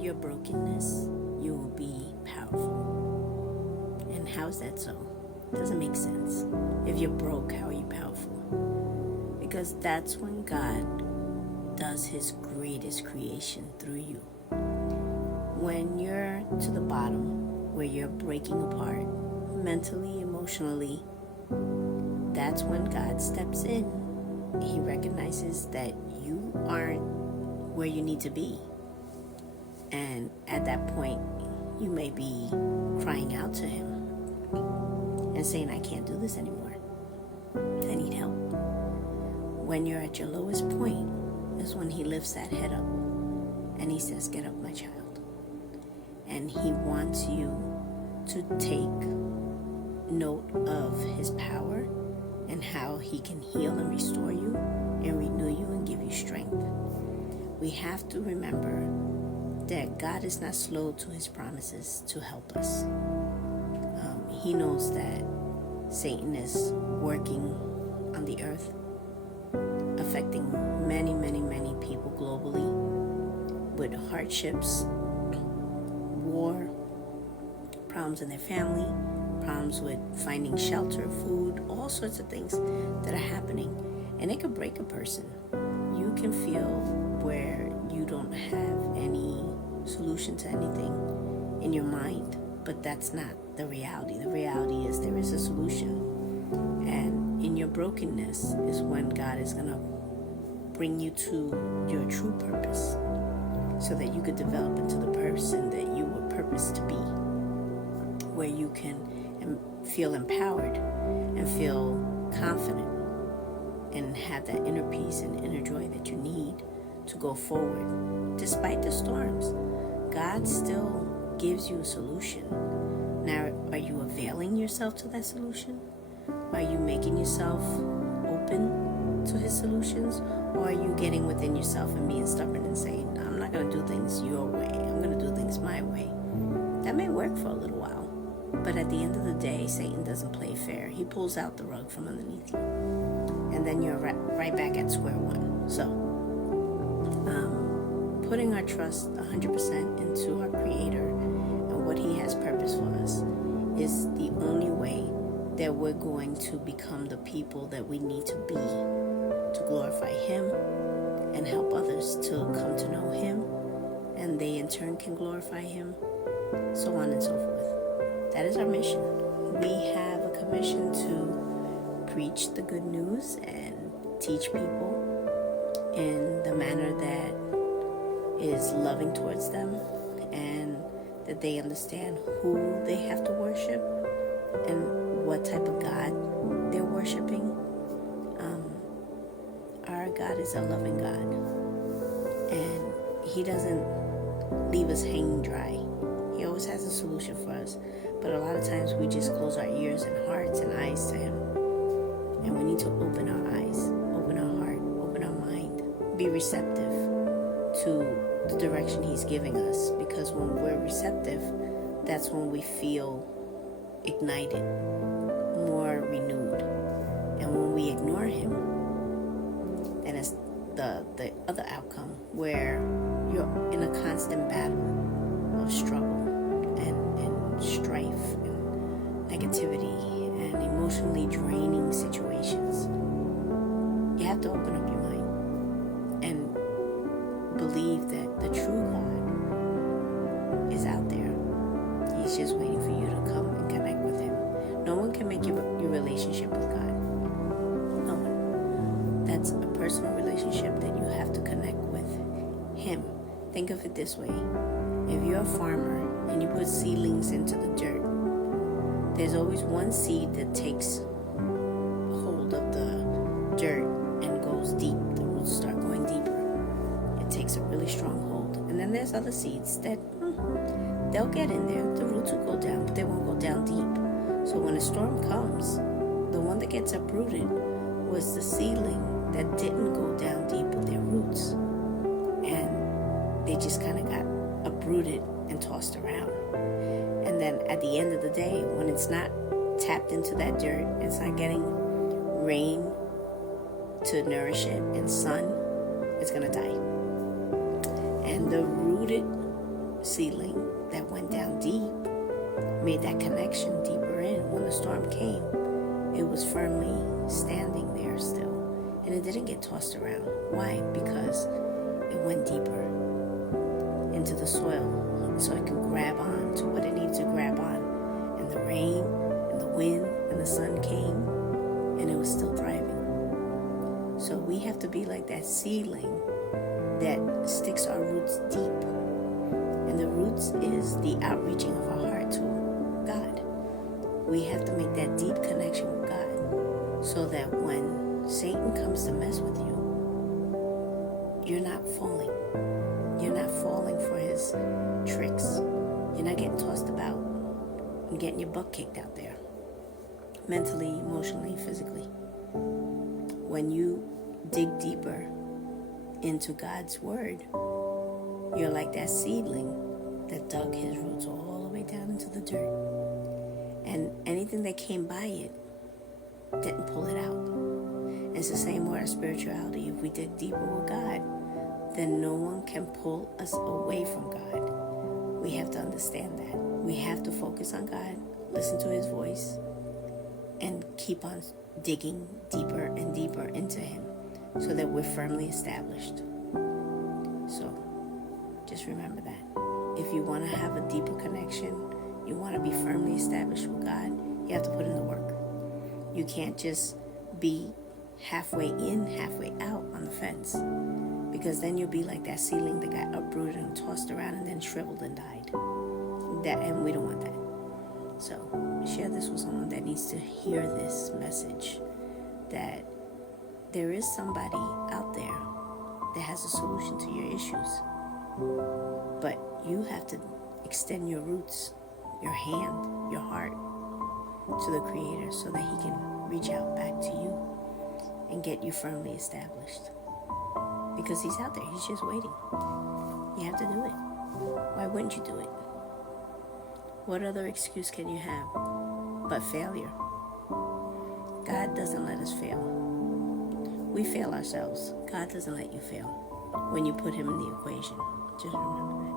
your brokenness, you will be powerful. And how's that so? It doesn't make sense. If you're broke, how are you powerful? Because that's when God does his greatest creation through you. When you're to the bottom, where you're breaking apart, mentally, emotionally, that's when God steps in. He recognizes that you aren't where you need to be. And at that point, you may be crying out to him and saying, I can't do this anymore. I need help. When you're at your lowest point is when he lifts that head up and he says, get up, my child. And he wants you to take note of his power and how he can heal and restore you and renew you and give you strength. We have to remember that God is not slow to his promises to help us. He knows that Satan is working on the earth, affecting many, many, many people globally with hardships, war, problems in their family, problems with finding shelter, food, all sorts of things that are happening. And it could break a person. You can feel where you don't have any solution to anything in your mind, but that's not the reality. The reality is there is a solution. And in your brokenness is when God is going to bring you to your true purpose so that you could develop into the person that you were purposed to be, where you can feel empowered and feel confident and have that inner peace and inner joy that you need to go forward. Despite the storms, God still gives you a solution. Now, are you availing yourself to that solution? Are you making yourself open to his solutions? Or are you getting within yourself and being stubborn and saying, I'm not going to do things your way. I'm going to do things my way. That may work for a little while. But at the end of the day, Satan doesn't play fair. He pulls out the rug from underneath you. And then you're right back at square one. So, putting our trust 100% into our Creator and what he has purpose for us is the only way that we're going to become the people that we need to be to glorify him and help others to come to know him, and they in turn can glorify him, so on and so forth. That is our mission. We have a commission to preach the good news and teach people in the manner that is loving towards them, and that they understand who they have to worship and what type of God they're worshiping. Our God is a loving God, and he doesn't leave us hanging dry. He always has a solution for us, but a lot of times we just close our ears and hearts and eyes to him, and we need to open our eyes, open our heart, open our mind, be receptive to the direction he's giving us, because when we're receptive, that's when we feel ignited, more renewed. And when we ignore him, then it's the other outcome, where you're in a constant battle of struggle and strife and negativity and emotionally draining situations. You have to open up your mind and believe that the true God is out there. He's just waiting for you to come and connect with him. No one can make your relationship with God. No one. That's a personal relationship that you have to connect with him. Think of it this way. If you're a farmer and you put seedlings into the dirt, there's always one seed that takes hold of the dirt and goes deep. The roots start going deeper. It takes a really strong hold. And then there's other seeds that they'll get in there. The roots will go down, but they won't go down deep. So when a storm comes, the one that gets uprooted was the seedling that didn't go down deep with their roots. And they just kind of got uprooted and tossed around. And then at the end of the day, when it's not tapped into that dirt, it's not getting rain to nourish it and sun, it's going to die. And the rooted seedling that went down deep, made that connection deeper in. When the storm came, it was firmly standing there still, and it didn't get tossed around. Why? Because it went deeper into the soil, so it could grab on to what it needed to grab on. And the rain and the wind and the sun came, and it was still thriving. So we have to be like that seedling that sticks our roots deep. And the roots is the outreaching of our heart to God. We have to make that deep connection with God, so that when Satan comes to mess with you, you're not falling. You're not falling for his tricks. You're not getting tossed about and getting your butt kicked out there, mentally, emotionally, physically. When you dig deeper into God's word, you're like that seedling that dug his roots all the way down into the dirt. And anything that came by it didn't pull it out. It's the same with our spirituality. If we dig deeper with God, then no one can pull us away from God. We have to understand that. We have to focus on God, listen to his voice, and keep on digging deeper and deeper into him, so that we're firmly established. So just remember that. If you want to have a deeper connection, you want to be firmly established with God, you have to put in the work. You can't just be halfway in, halfway out on the fence, because then you'll be like that seedling that got uprooted and tossed around and then shriveled and died. And we don't want that. So share this with someone that needs to hear this message, that there is somebody out there that has a solution to your issues. But you have to extend your roots, your hand, your heart to the Creator, so that he can reach out back to you and get you firmly established. Because he's out there. He's just waiting. You have to do it. Why wouldn't you do it? What other excuse can you have but failure? God doesn't let us fail. We fail ourselves. God doesn't let you fail when you put him in the equation. Just remember that.